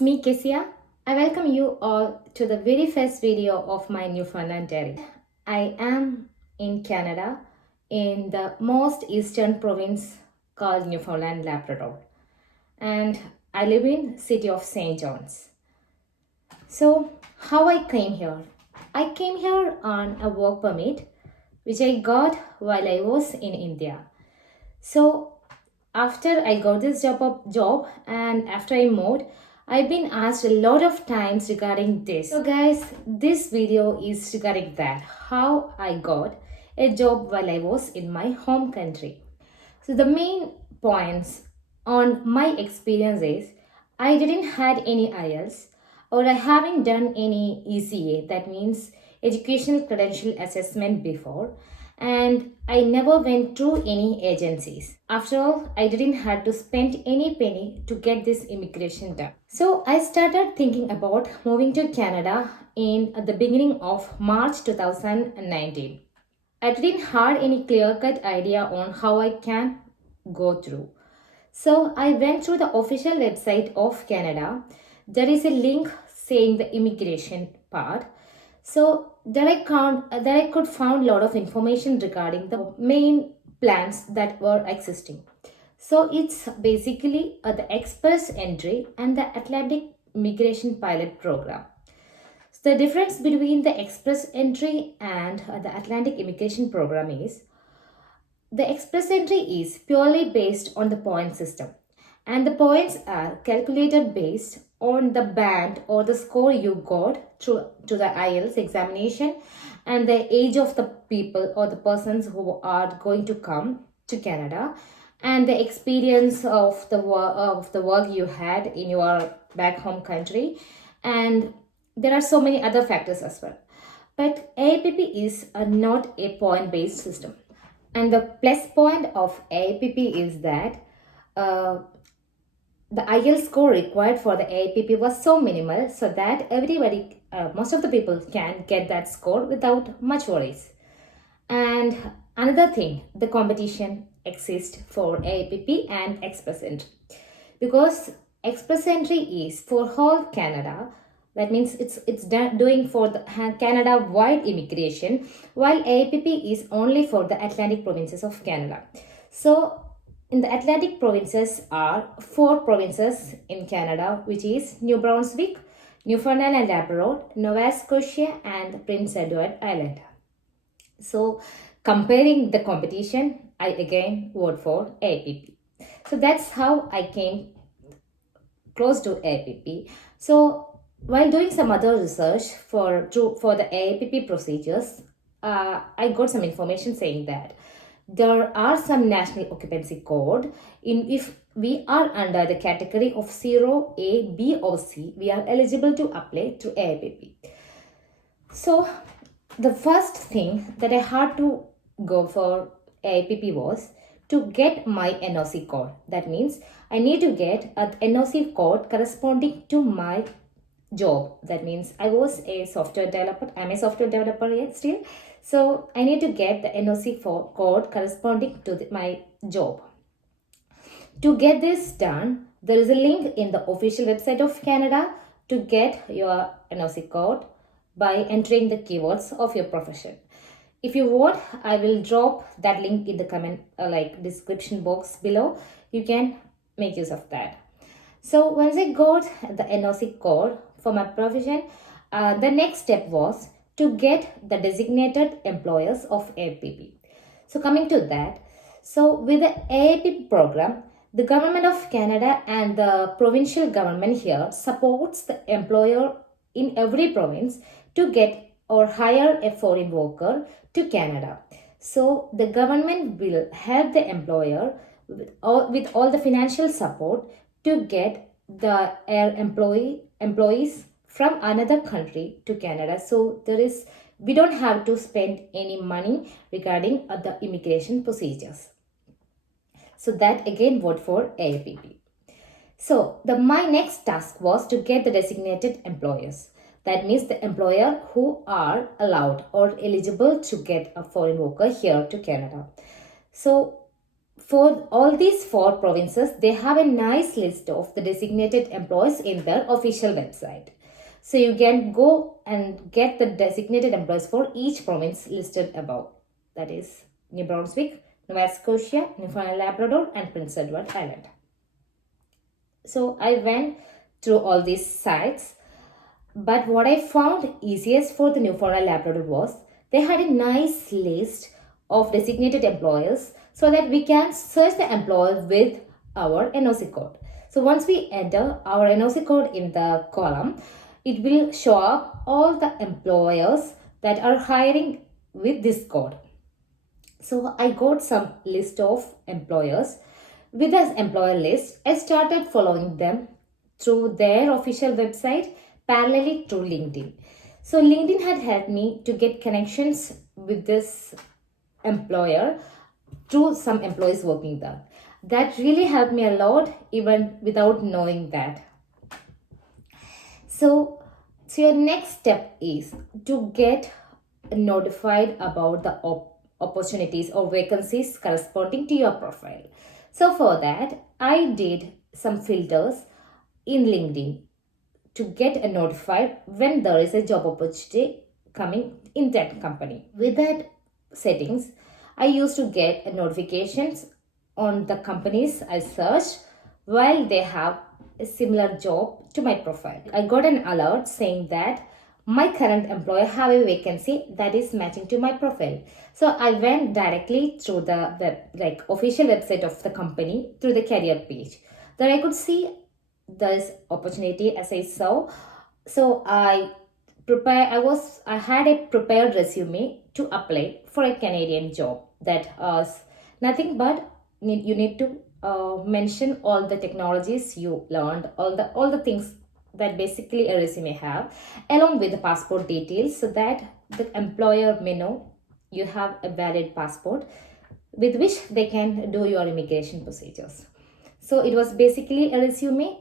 it's me Kesia. I welcome you all to the very first video of my Newfoundland diary. I am in Canada in the most eastern province called Newfoundland and Labrador, and I live in city of St. John's. So how I came here? I came here on a work permit which I got while I was in India. So after I got this job and after I moved, I've been asked a lot of times regarding this. So guys, this video is regarding that, how I got a job while I was in my home country. So the main points on my experience is I didn't had any IELTS or I haven't done any ECA, that means Educational Credential Assessment before, and I never went through any agencies. After all, I didn't have to spend any penny to get this immigration done. So I started thinking about moving to Canada at the beginning of March 2019. I didn't have any clear-cut idea on how I can go through. So I went through the official website of Canada. There is a link saying the immigration part. So there I could find a lot of information regarding the main plans that were existing. So it's basically the Express Entry and the Atlantic Migration Pilot Program. So the difference between the Express Entry and the Atlantic Immigration Program is the Express Entry is purely based on the point system, and the points are calculated based on the band or the score you got to the IELTS examination and the age of the people or the persons who are going to come to Canada and the experience of the work you had in your back home country, and there are so many other factors as well. But AIPP is not a point based system, and the plus point of AIPP is that the IELTS score required for the AIPP was so minimal so that everybody, most of the people can get that score without much worries. And another thing, the competition exists for AIPP and Express Entry. Because Express Entry is for whole Canada, that means it's doing for the Canada-wide immigration, while AIPP is only for the Atlantic provinces of Canada. So in the Atlantic provinces are 4 provinces in Canada, which is New Brunswick, Newfoundland and Labrador, Novascotia, and Prince Edward Island. So comparing the competition, I again vote for AIPP. So that's how I came close to AIPP. So while doing some other research for the AIPP procedures, I got some information saying that there are some national occupancy code. If we are under the category of 0, A, B or C, we are eligible to apply to AIPP. So the first thing that I had to go for AIPP was to get my NOC code. That means I need to get an NOC code corresponding to my job. That means I was a software developer. I'm a software developer yet still. So I need to get the NOC code corresponding to my job. To get this done, there is a link in the official website of Canada to get your NOC code by entering the keywords of your profession. If you want, I will drop that link in the comment description box below. You can make use of that. So once I got the NOC code for my profession, the next step was to get the designated employers of AIPP. So coming to that, so with the AIPP program, the government of Canada and the provincial government here supports the employer in every province to get or hire a foreign worker to Canada. So the government will help the employer with all the financial support to get the employees from another country to Canada. So we don't have to spend any money regarding the immigration procedures. So that again vote for AIPP. So my next task was to get the designated employers. That means the employer who are allowed or eligible to get a foreign worker here to Canada. So For all these 4 provinces, they have a nice list of the designated employees in their official website. So you can go and get the designated employees for each province listed above. That is New Brunswick, Novascotia, Newfoundland and Labrador, and Prince Edward Island. So I went through all these sites, but what I found easiest for the Newfoundland and Labrador was they had a nice list of designated employers so that we can search the employer with our NOC code. So once we enter our NOC code in the column, it will show up all the employers that are hiring with this code. So I got some list of employers. With this employer list, I started following them through their official website parallelly to LinkedIn. So LinkedIn had helped me to get connections with this employer through some employees working there. That really helped me a lot even without knowing that. So your next step is to get notified about the opportunities or vacancies corresponding to your profile. So for that, I did some filters in LinkedIn to get notified when there is a job opportunity coming in that company. With that settings, I used to get notifications on the companies I searched while they have a similar job to my profile. I got an alert saying that my current employer have a vacancy that is matching to my profile. So I went directly through the official website of the company through the career page. There I could see this opportunity as I saw. So I had a prepared resume to apply for a Canadian job that was nothing but you need to mention all the technologies you learned, all the things that basically a resume have, along with the passport details, so that the employer may know you have a valid passport with which they can do your immigration procedures. So it was basically a resume.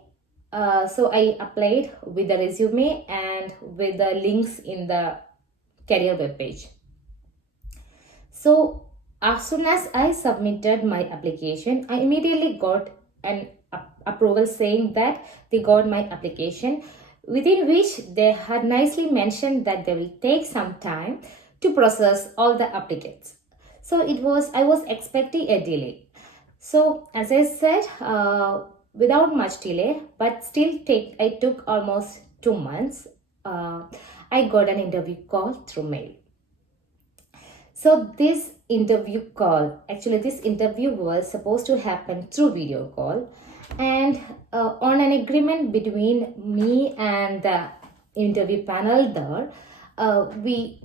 So I applied with the resume and with the links in the career webpage. So as soon as I submitted my application, I immediately got an approval saying that they got my application, within which they had nicely mentioned that they will take some time to process all the applicants. So I was expecting a delay. So as I said, without much delay, but still I took almost 2 months. I got an interview call through mail. So this interview was supposed to happen through video call, and on an agreement between me and the interview panel there, we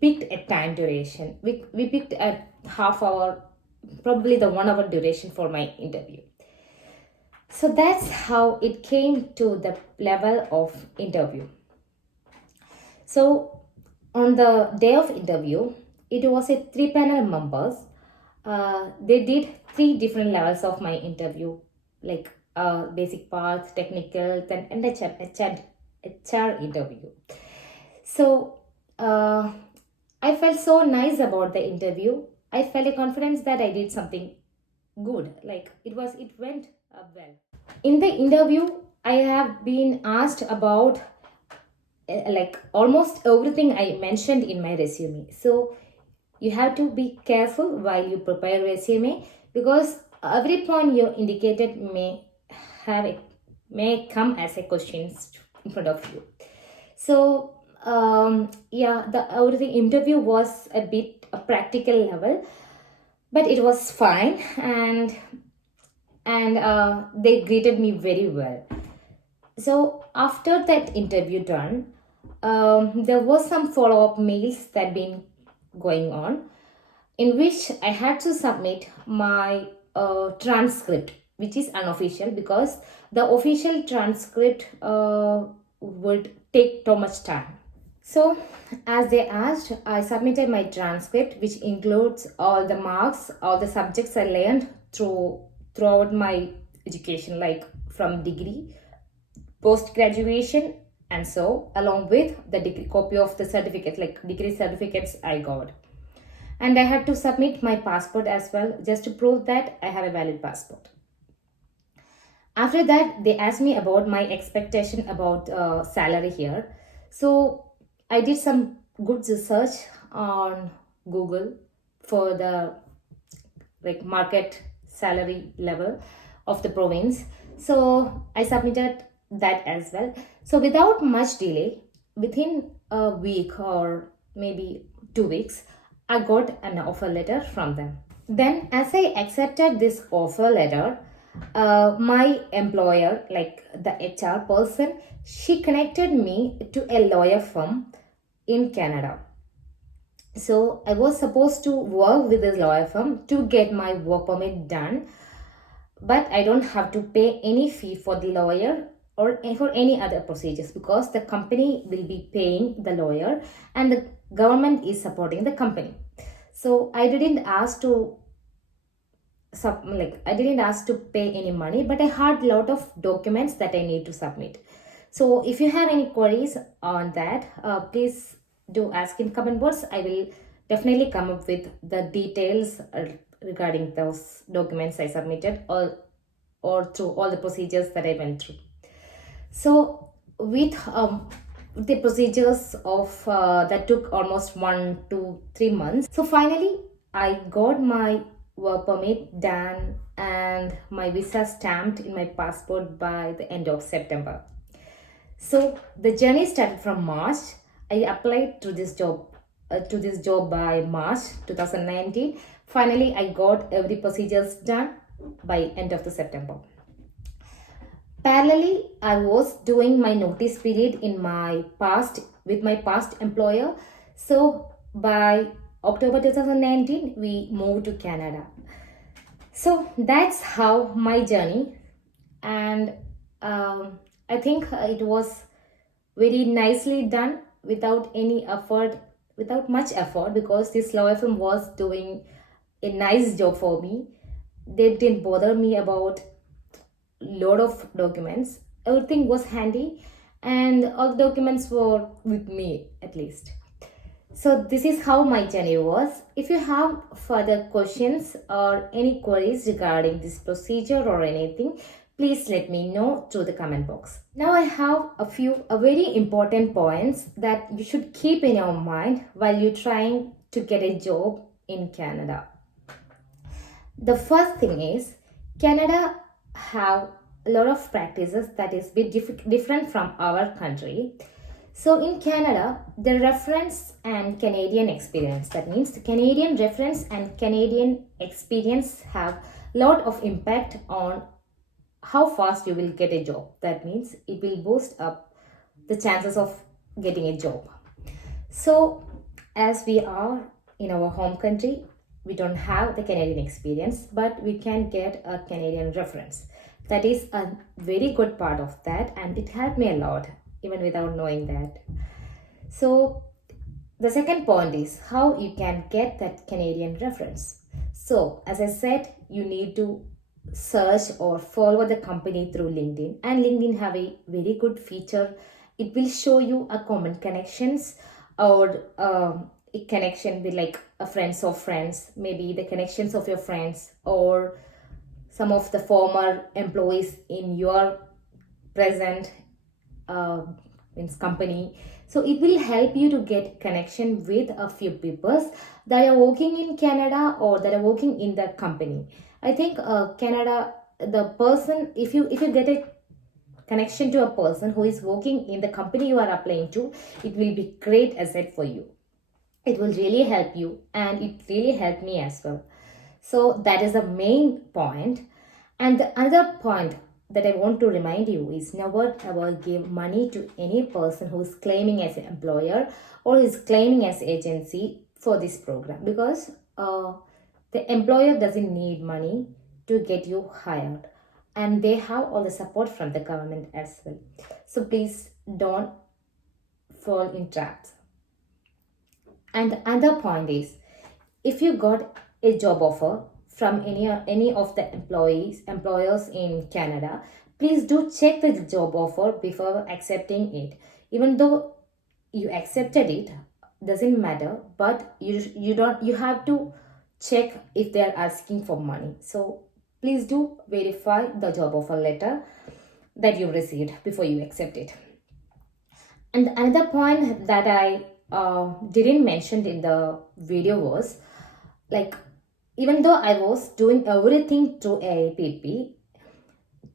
picked a time duration. We picked a half hour, probably the 1 hour duration for my interview. So that's how it came to the level of interview. So on the day of interview, it was a 3 panel members. They did 3 different levels of my interview, like basic parts, technical, and HR interview. So I felt so nice about the interview. I felt a confidence that I did something good. Like it went well. In the interview, I have been asked about like almost everything I mentioned in my resume. So you have to be careful while you prepare resume, because every point you indicated may come as a question in front of you. So the interview was a bit a practical level, but it was fine, and they greeted me very well. So after that interview done, there was some follow-up mails that been going on, in which I had to submit my transcript, which is unofficial, because the official transcript would take too much time. So as they asked, I submitted my transcript, which includes all the marks, all the subjects I learned throughout my education, like from degree, post-graduation, and so along with the degree copy of the certificate, like degree certificates I got. And I had to submit my passport as well, just to prove that I have a valid passport. After that, they asked me about my expectation about salary here. So I did some good research on Google for the like market salary level of the province. So I submitted that as well. So without much delay, within a week or maybe 2 weeks, I got an offer letter from them. Then, as I accepted this offer letter, my employer, like the HR person, she connected me to a lawyer firm in Canada. So I was supposed to work with this lawyer firm to get my work permit done, but I don't have to pay any fee for the lawyer or for any other procedures, because the company will be paying the lawyer and the government is supporting the company. So I didn't ask to I didn't ask to pay any money, but I had a lot of documents that I need to submit. So if you have any queries on that, please do ask in comment box. I will definitely come up with the details regarding those documents I submitted, or through all the procedures that I went through. So with the procedures of that took almost 1 to 3 months. So finally I got my work permit done and my visa stamped in my passport by the end of September. So the journey started from March. I applied to this job by March 2019. Finally, I got every procedures done by end of the September. Parallelly, I was doing my notice period with my past employer. So by October 2019, we moved to Canada. So that's how my journey, and I think it was very nicely done without any effort, without much effort, because this law firm was doing a nice job for me. They didn't bother me about lot of documents. Everything was handy and all the documents were with me at least. So this is how my journey was. If you have further questions or any queries regarding this procedure or anything, please let me know through the comment box. Now I have a few very important points that you should keep in your mind while you're trying to get a job in Canada. The first thing is, Canada have a lot of practices that is bit different from our country. So in Canada, the reference and Canadian experience, that means the Canadian reference and Canadian experience have a lot of impact on how fast you will get a job. That means it will boost up the chances of getting a job. So as we are in our home country, we don't have the Canadian experience, but we can get a Canadian reference. That is a very good part of that, and it helped me a lot even without knowing that. So the second point is how you can get that Canadian reference. So as I said, you need to search or follow the company through LinkedIn, and LinkedIn have a very good feature. It will show you a common connections, or a connection with like a friends of friends, maybe the connections of your friends or some of the former employees in your present company. So it will help you to get connection with a few people that are working in Canada or that are working in the company. I think Canada, the person, if you get a connection to a person who is working in the company you are applying to, it will be great asset for you. It will really help you, and it really helped me as well. So that is the main point. And the other point that I want to remind you is, never ever give money to any person who is claiming as an employer or is claiming as agency for this program, because the employer doesn't need money to get you hired, and they have all the support from the government as well. So please don't fall in traps. And the other point is, if you got a job offer from any of the employers in Canada, please do check the job offer before accepting it. Even though you accepted it, doesn't matter, but you have to check if they are asking for money. So please do verify the job offer letter that you received before you accept it. And another point that I didn't mention in the video was, like, even though I was doing everything through AIPP,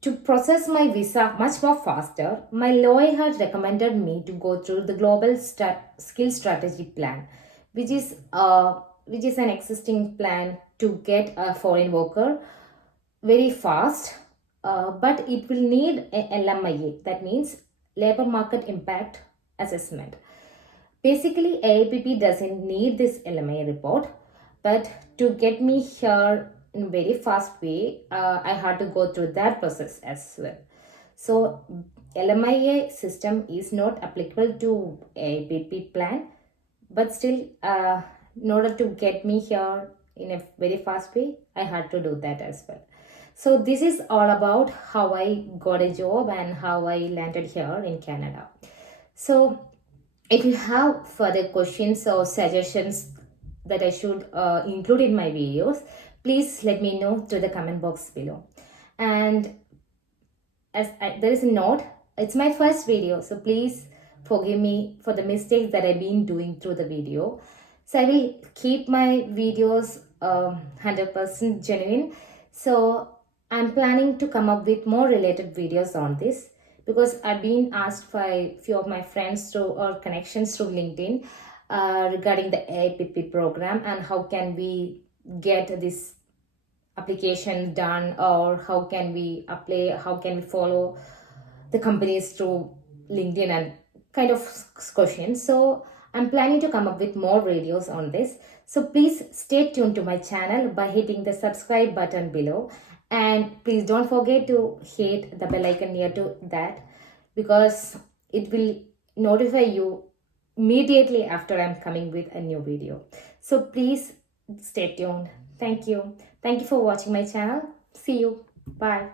to process my visa much more faster, my lawyer had recommended me to go through the Global Skill Strategy Plan, which is an existing plan to get a foreign worker very fast, but it will need a LMIA, that means Labor Market Impact Assessment. Basically, AIPP doesn't need this LMIA report, but to get me here in a very fast way, I had to go through that process as well. So LMIA system is not applicable to AIPP plan, but still, in order to get me here in a very fast way, I had to do that as well. So this is all about how I got a job and how I landed here in Canada. So if you have further questions or suggestions that I should include in my videos, please let me know through the comment box below. And there is a note, it's my first video, so please forgive me for the mistakes that I've been doing through the video. So I will keep my videos 100% genuine. So I'm planning to come up with more related videos on this, because I've been asked by a few of my friends through or connections through LinkedIn regarding the AIPP program and how can we get this application done, or how can we apply, how can we follow the companies through LinkedIn and kind of questions. So I'm planning to come up with more videos on this. So please stay tuned to my channel by hitting the subscribe button below, and please don't forget to hit the bell icon near to that, because it will notify you immediately after I'm coming with a new video. So please stay tuned. Thank you for watching my channel. See you. Bye.